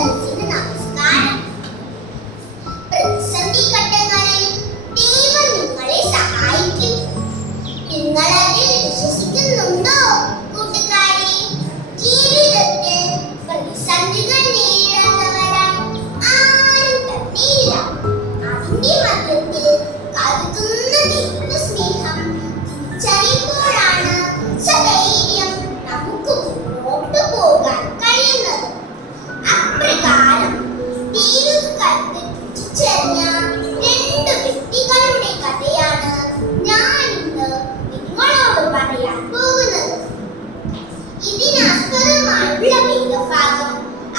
സദസ്സിന് നമസ്കാരം. പ്രതിസന്ധി ഘട്ടങ്ങളിൽ ദൈവം നിങ്ങളെ സഹായിക്കും. നിങ്ങൾ അതിൽ വിശ്വസിക്കുന്നുണ്ടോ കൂട്ടുകാരെ? ജീവിതത്തിൽ പ്രതിസന്ധികൾ നേരിടുന്നവരായി ആരും തന്നെയില്ല. അതിന്റെ മധ്യത്തിൽ കരുതുന്ന ദൈവസ്നേഹം തിരിച്ചറിയുമ്പോഴാണ് സധൈര്യം നമുക്ക് മുന്നോട്ട് പോകാൻ കഴിയുന്നത്. അപ്രകാരം ദൈവകരത്തിൽ തിരിച്ചറിഞ്ഞ രണ്ട് വ്യക്തികളുടെ കഥയാണ് ഞാൻ ഇന്ന് നിങ്ങളോട് പറയാൻ പോകുന്നത്. ഇതിനാസ്പദമായുള്ള വേദഭാഗം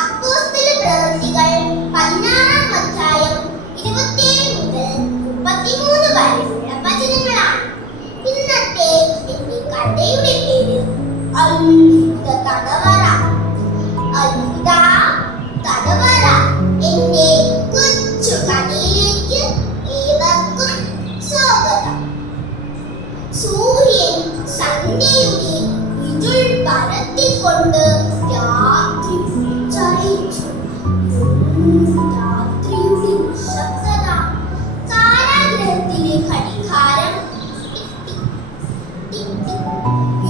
അപ്പോസ്തല പ്രവൃത്തികൾ 16-ാം അധ്യായം 27 മുതൽ 33 വരെയുള്ള വചനങ്ങളാണ്. ഇന്നത്തെ എന്റെ കഥയുടെ പേര് അത്ഭുത തടവറ. അത്ഭുത തടവറ. എന്റെ കൊച്ചു കഥയിലേക്ക് ഏവർക്കും സ്വാഗതം. സൂര്യൻ സന്ധ്യയുടെ ഇരുൾ പരത്തിക്കൊണ്ട് രാത്രി വിളിച്ചറിയിച്ചു. രാത്രിയുടെ നിശബ്ദത. കാരാഗൃഹത്തിലെ ഘടികാരം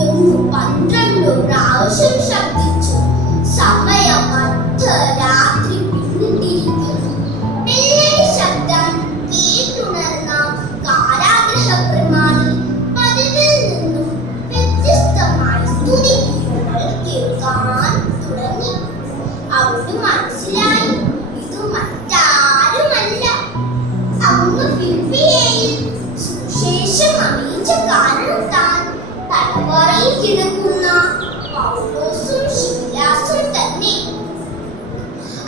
എന്ന് 12 പ്രാവശ്യം ശബ്ദിച്ചു. സമയം അർദ്ധരാത്രി പിന്നിട്ടിരിക്കുന്നു. ബെല്ലിന്റെ ശബ്ദം കേട്ടുണർന്ന കാരാഗൃഹ പ്രമാണി പതിവിൽ നിന്നും വ്യത്യസ്തമായി സ്തുതിഗീതങ്ങൾ കേൾക്കാൻ തുടങ്ങി. അവന് മനസ്സിലായി, ഇത് മറ്റാരുമല്ല, അങ്ങ് ഫിലിപ്പിയിൽ സുവിശേഷം അറിയിച്ച കാരണത്താൽ തടവറയിൽ കിടക്കുന്ന പൗലോസും ശീലാസും തന്നെ.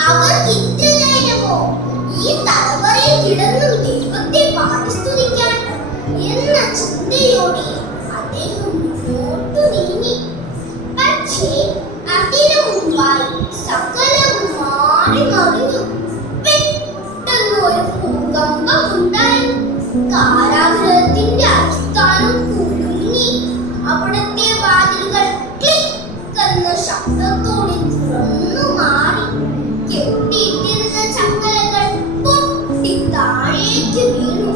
അവർക്ക് ഇത്ര നേരമോ ഈ തടവറയിൽ കിടന്നു ദൈവത്തെ പാടിസ്തുതിക്കാൻ എന്ന ചിന്തയോടെ അദ്ദേഹം മുന്നോട്ടു നീങ്ങി. പക്ഷേ അതിനു മുമ്പായി സകലവും മാറി മറിഞ്ഞു. പെട്ടെന്ന് ഒരു ഭൂകമ്പമുണ്ടായി. കാരാഗൃഹത്തിന്റെ അടിസ്ഥാനം കുലുങ്ങി. അവിടുത്തെ വാതിലുകൾ ക്ലിക്ക് എന്ന ശബ്ദത്തോടെ തുറന്നു മാറി. കെട്ടിയിട്ടിരുന്ന ചങ്ങലകൾ പൊട്ടി താഴേക്ക് വീണു.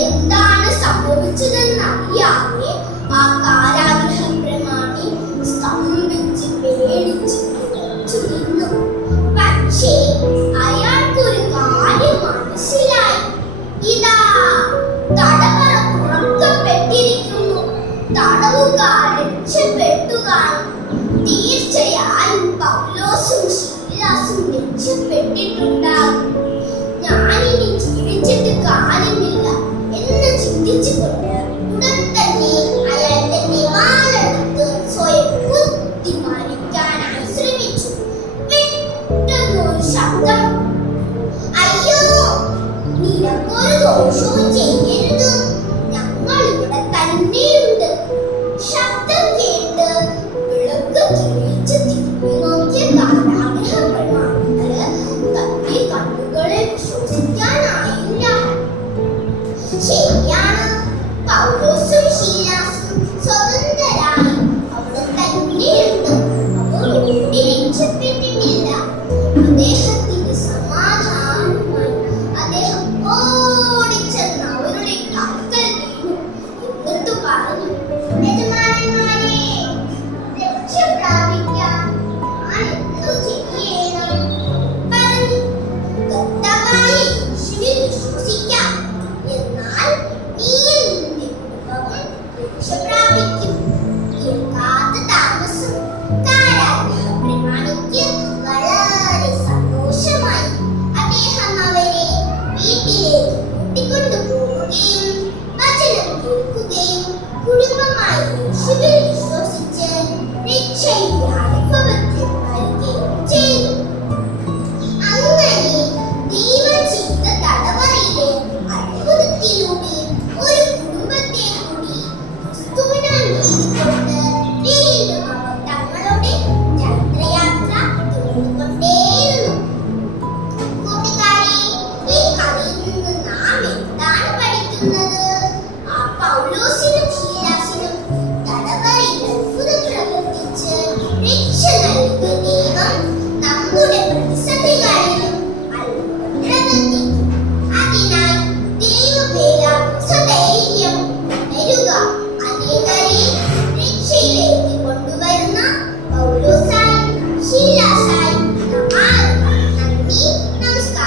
എന്താണ് സംഭവിച്ചതെന്നറിയാതെ ആ കാരാഗൃഹ പ്രമാണി സ്തംഭിച്ച് പേടിച്ച് വിറച്ചു നിന്നു. പക്ഷേ അയാൾക്കൊരു കാര്യം മനസ്സിലായി. ഇതാ, തടവറ തുറക്കപ്പെട്ടിരിക്കുന്നു. തടവുകാർ രക്ഷപ്പെട്ടു കാണും. തീർച്ചയായും പൗലോസും ശീലാസും രക്ഷപ്പെട്ടിട്ടുണ്ട്.